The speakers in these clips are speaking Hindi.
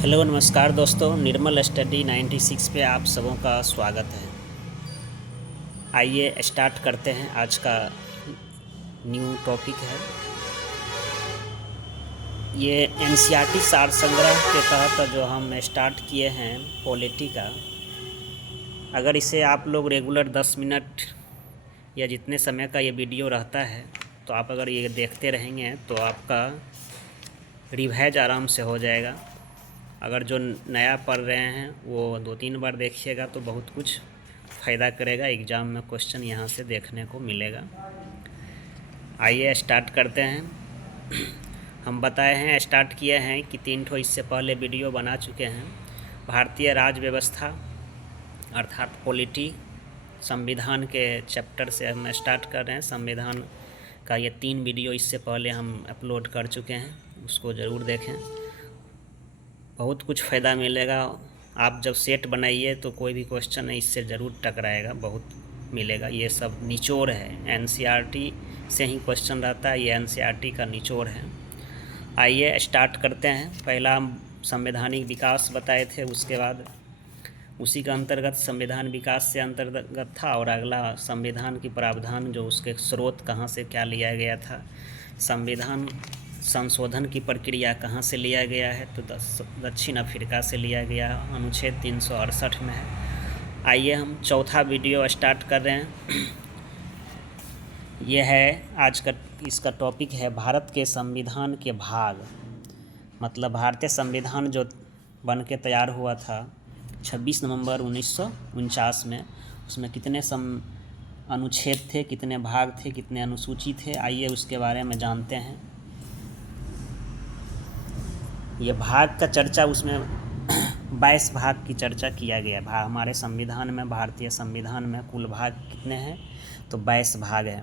हेलो नमस्कार दोस्तों, निर्मल स्टडी 96 पे आप सबों का स्वागत है। आइए स्टार्ट करते हैं। आज का न्यू टॉपिक है ये एनसीईआरटी सार संग्रह के तहत जो हम स्टार्ट किए हैं पॉलिटी का। अगर इसे आप लोग रेगुलर 10 मिनट या जितने समय का ये वीडियो रहता है तो आप अगर ये देखते रहेंगे तो आपका रिवाइज आराम से हो जाएगा। अगर जो नया पढ़ रहे हैं वो 2-3 बार देखिएगा तो बहुत कुछ फ़ायदा करेगा। एग्ज़ाम में क्वेश्चन यहाँ से देखने को मिलेगा। आइए स्टार्ट करते हैं। हम बताए हैं, स्टार्ट किए हैं कि 3 ठो इससे पहले वीडियो बना चुके हैं। भारतीय राज्य व्यवस्था अर्थात पॉलिटी, संविधान के चैप्टर से हम स्टार्ट कर रहे हैं। संविधान का ये 3 वीडियो इससे पहले हम अपलोड कर चुके हैं, उसको ज़रूर देखें, बहुत कुछ फ़ायदा मिलेगा। आप जब सेट बनाइए तो कोई भी क्वेश्चन इससे ज़रूर टकराएगा, बहुत मिलेगा। ये सब निचोड़ है, एनसीईआरटी से ही क्वेश्चन रहता है, ये एनसीईआरटी का निचोड़ है। आइए स्टार्ट करते हैं। पहला हम संवैधानिक विकास बताए थे, उसके बाद उसी का अंतर्गत संविधान विकास से अंतर्गत था, और अगला संविधान की प्रावधान जो उसके स्रोत कहाँ से क्या लिया गया था, संविधान संशोधन की प्रक्रिया कहाँ से लिया गया है, तो दक्षिण अफ्रीका से लिया गया, अनुच्छेद 368 में है। आइए हम चौथा वीडियो स्टार्ट कर रहे हैं। यह है आज का, इसका टॉपिक है भारत के संविधान के भाग। मतलब भारतीय संविधान जो बन के तैयार हुआ था 26 नवंबर 1949 में, उसमें कितने अनुच्छेद थे, कितने भाग थे, कितने अनुसूची थे, आइए उसके बारे में जानते हैं। ये भाग का चर्चा उसमें 22 भाग की चर्चा किया गया। भाग हमारे संविधान में, भारतीय संविधान में कुल भाग कितने हैं, तो 22 भाग हैं।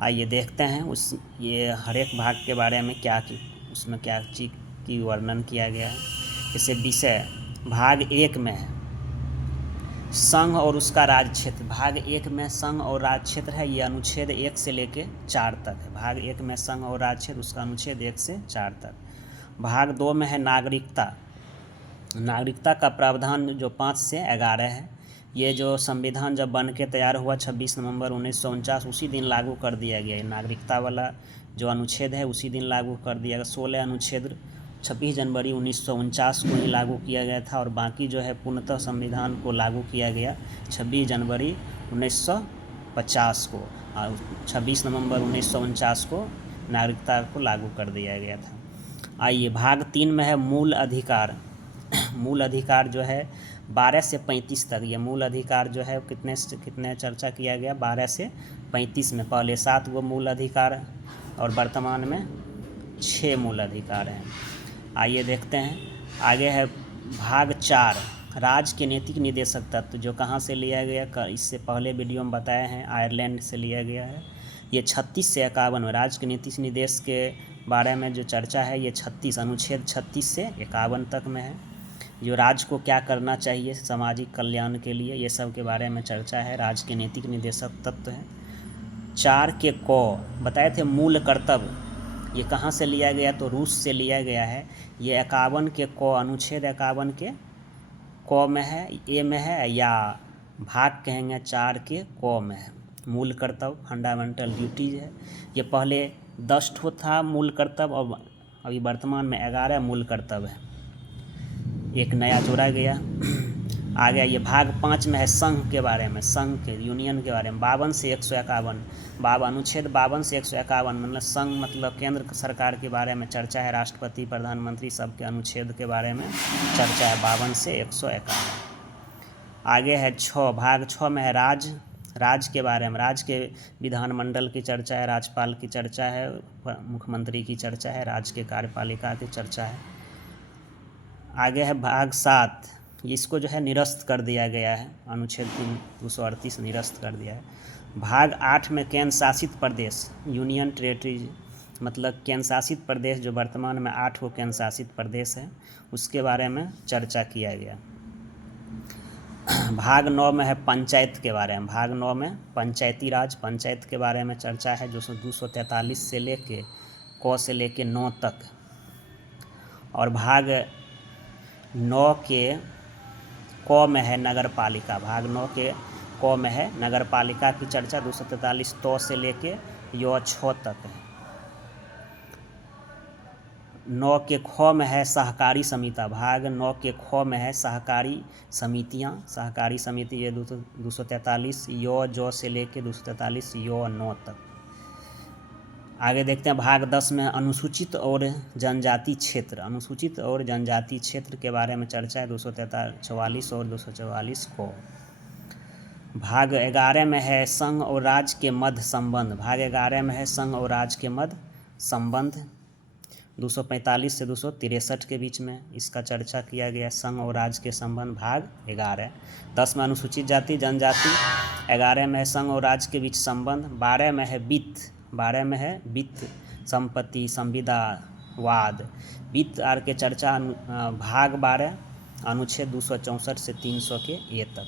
आइए देखते हैं उस ये हर एक भाग के बारे में क्या उसमें क्या चीज़ की वर्णन किया गया है। जैसे विषय भाग 1 में है संघ और उसका राज्य क्षेत्र। भाग 1 में संघ और राज्य क्षेत्र है, ये अनुच्छेद 1 से लेके 4 तक है। भाग 1 में संघ और राज्य क्षेत्र, उसका अनुच्छेद 1 से 4 तक। भाग 2 में है नागरिकता। नागरिकता का प्रावधान जो 5 से 11 है। ये जो संविधान जब बन के तैयार हुआ 26 नवंबर 1949 उसी दिन लागू कर दिया गया है। नागरिकता वाला जो अनुच्छेद है उसी दिन लागू कर दिया गया। 16 अनुच्छेद 26 जनवरी 1949 को ही लागू किया गया था, और बाकी जो है पूर्णतः संविधान को लागू किया गया 26 जनवरी 1950 को, और 26 नवंबर 1949 को नागरिकता को लागू कर दिया गया था। आइए भाग 3 में है मूल अधिकार। मूल अधिकार जो है 12 से 35 तक। ये मूल अधिकार जो है कितने से कितने चर्चा किया गया, 12 से 35 में। पहले 7 गो मूल अधिकार और वर्तमान में 6 मूल अधिकार हैं। आइए देखते हैं। आगे है भाग 4 राज्य के नैतिक निदेशक तत्व, जो कहाँ से लिया गया, इससे पहले वीडियो में बताए हैं, आयरलैंड से लिया गया है। ये 36 से 51 में राज्य के नीति निर्देश के बारे में जो चर्चा है, ये 36 अनुच्छेद 36 से 51 तक में है। जो राज्य को क्या करना चाहिए सामाजिक कल्याण के लिए, ये सब के बारे में चर्चा है। राज्य के नैतिक निर्देशक तत्व है। 4 के क बताए थे मूल कर्तव्य, ये कहाँ से लिया गया, तो रूस से लिया गया है। ये 51 के क, अनुच्छेद 51 के क में है, ए में है, या भाग कहेंगे 4 के क में है। मूल कर्तव्य फंडामेंटल ड्यूटीज है। ये पहले 10 ठो था मूल कर्तव्य, और अभी वर्तमान में 11 मूल कर्तव्य है, एक नया जोड़ा गया। आ गया ये भाग 5 में है संघ के बारे में, संघ के यूनियन के बारे में। 52 से 151 अनुच्छेद 52 से 151 मतलब संघ, मतलब केंद्र सरकार के बारे में चर्चा है। राष्ट्रपति, प्रधानमंत्री सबके अनुच्छेद के बारे में चर्चा है 52 से 151। आगे है भाग 6 में है राज्य के बारे में। राज्य के विधानमंडल की चर्चा है, राज्यपाल की चर्चा है, मुख्यमंत्री की चर्चा है, राज्य के कार्यपालिका की चर्चा है। आगे है भाग 7, इसको जो है निरस्त कर दिया गया है, अनुच्छेद 238 निरस्त कर दिया है। भाग 8 में केंद्र शासित प्रदेश, यूनियन टेरेटरीज, मतलब केंद्र शासित प्रदेश जो वर्तमान में 8 को केंद्र शासित प्रदेश है, उसके बारे में चर्चा किया गया। भाग 9 में है पंचायत के बारे में। भाग 9 में पंचायती राज, पंचायत के बारे में चर्चा है, जो 243 से लेके क से लेके 9 तक। और भाग 9 के क में है नगर पालिका, भाग 9 के क में है नगर पालिका की चर्चा 243 तो से लेके य 6 तक है। 9 के ख में है सहकारी समिति, भाग 9 के ख में है सहकारी समितियाँ, सहकारी समिति ये 243 य ज से लेके 243 य 9 तक। आगे देखते हैं भाग 10 में अनुसूचित और जनजाति क्षेत्र, अनुसूचित और जनजाति क्षेत्र के बारे में चर्चा है 244 और 244 को। भाग 11 में है संघ और राज्य के मध्य संबंध, भाग 11 में है संघ और राज्य के मध्य संबंध 245 से 263 के बीच में इसका चर्चा किया गया, संघ और राज्य के संबंध भाग 11। 10 में अनुसूचित जाति जनजाति, 11 में है संघ और राज्य के बीच संबंध, 12 में है वित्त, 12 में है वित्त संपत्ति संविदा वाद, वित्त आर के चर्चा भाग 12 अनुच्छेद 264 से 300 के ए तक।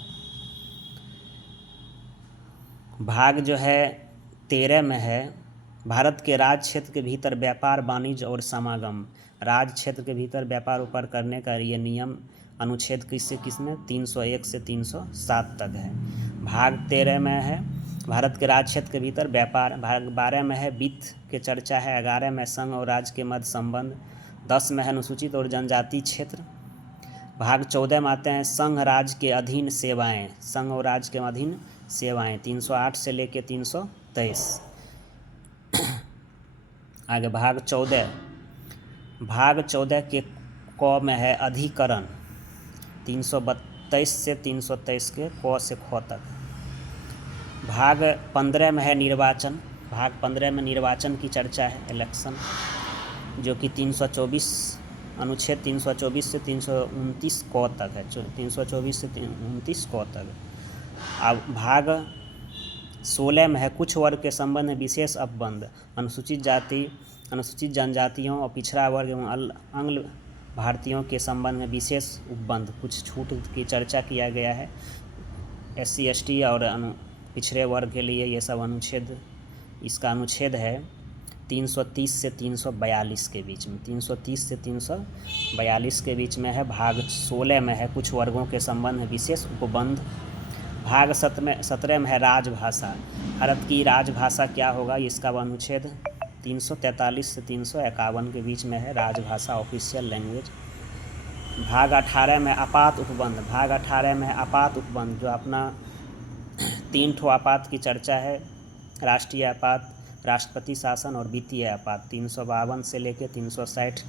भाग जो है 13 में है भारत के राज्य क्षेत्र के भीतर व्यापार वाणिज्य और समागम, राज्य क्षेत्र के भीतर व्यापार उपार करने का ये नियम अनुच्छेद किसमें 301 से 307 तक है। भाग 13 में है भारत के राज्य क्षेत्र के भीतर व्यापार, भाग 12 में है वित्त के चर्चा है, 11 में संघ और राज्य के मध्य संबंध, 10 में है अनुसूचित और जनजाति क्षेत्र। भाग 14 में आते हैं संघ राज्य के अधीन सेवाएं, संघ और राज्य के अधीन सेवाएं 308 से लेके 323। आगे भाग 14, भाग 14 के क में है अधिकरण 332 से 323 के क से ख तक। भाग 15 में है निर्वाचन, भाग 15 में निर्वाचन की चर्चा है इलेक्शन, जो कि 324 अनुच्छेद 324 से 329 क तक है, 324 से 329 क तक। अब भाग 16 में है कुछ वर्ग के संबंध में विशेष उपबंध, अनुसूचित जाति अनुसूचित जनजातियों और पिछड़ा वर्ग एवं अंग भारतीयों के संबंध में विशेष उपबंध, कुछ छूट की चर्चा किया गया है। SC ST और पिछड़े वर्ग के लिए ये सब अनुच्छेद, इसका अनुच्छेद है 330 से 342 के बीच में, 330 से 342 के बीच में है। भाग 16 में है कुछ वर्गों के संबंध में विशेष उपबंध। भाग 17 में है राजभाषा, भारत की राजभाषा क्या होगा, इसका अनुच्छेद 343 से 351 के बीच में है, राजभाषा ऑफिशियल लैंग्वेज। भाग 18 में आपात उपबंध, भाग 18 में है आपात उपबंध, जो अपना 3 ठो आपात की चर्चा है, राष्ट्रीय आपात, राष्ट्रपति शासन और वित्तीय आपात। 352 से लेकर 360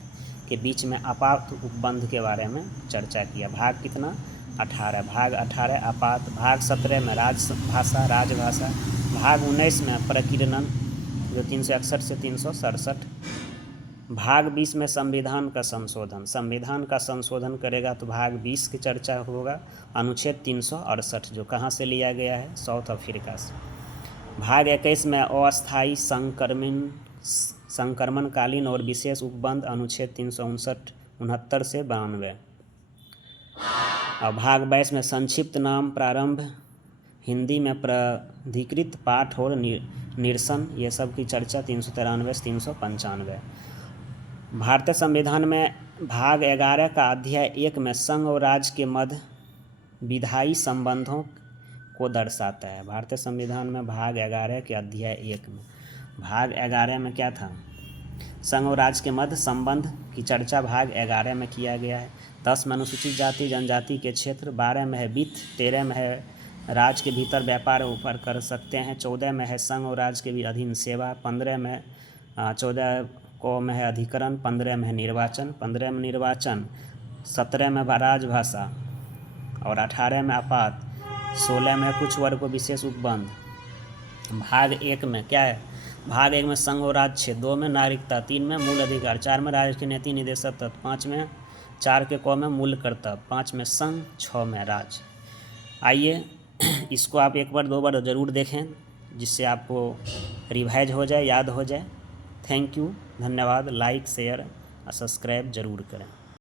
के बीच में आपात उपबंध के बारे में चर्चा किया। भाग कितना 18, भाग 18 आपात। भाग 17 में राजभाषा राजभाषा। भाग 19 में प्रकीर्णन, जो 361 से 367। भाग 20 में संविधान का संशोधन, संविधान का संशोधन करेगा तो भाग 20 की चर्चा होगा, अनुच्छेद 368, जो कहाँ से लिया गया है, साउथ अफ्रीका से। भाग 21 में अस्थायी संक्रमणकालीन और विशेष उपबंध, अनुच्छेद 359 69 से 92। और भाग 22 में संक्षिप्त नाम प्रारंभ, हिंदी में प्राधिकृत पाठ और निरसन, ये सब की चर्चा 393 से 395। भारतीय संविधान में भाग 11 का अध्याय 1 में संघ और राज्य के मध्य विधायी संबंधों को दर्शाता है। भारतीय संविधान में भाग 11 के अध्याय 1 में, भाग 11 में क्या था, संघ और राज्य के मध्य संबंध की चर्चा भाग 11 में किया गया है। 10 में अनुसूचित जाति जनजाति के क्षेत्र, 12 में है वित्त, 13 में है राज्य के भीतर व्यापार ऊपर कर सकते हैं, 14 में है संघ और राज्य के भी अधीन सेवा, 14 को में है अधिकरण, 15 में है निर्वाचन, 15 में निर्वाचन, 17 में राजभाषा और 18 में आपात, 16 में कुछ वर्ग को विशेष उपबंध। भाग 1 में क्या है, भाग 1 में संघ और राज्य क्षेत्र, 2 में नागरिकता, 3 में मूल अधिकार, 4 में राज्य की नीति निर्देशक तत्व, 5 में 4 के क में मूल कर्तव्य, 5 में संघ, 6 में राज्य। आइए इसको आप एक बार 2 बार ज़रूर देखें, जिससे आपको रिवाइज हो जाए, याद हो जाए। थैंक यू, धन्यवाद। लाइक शेयर और सब्सक्राइब ज़रूर करें।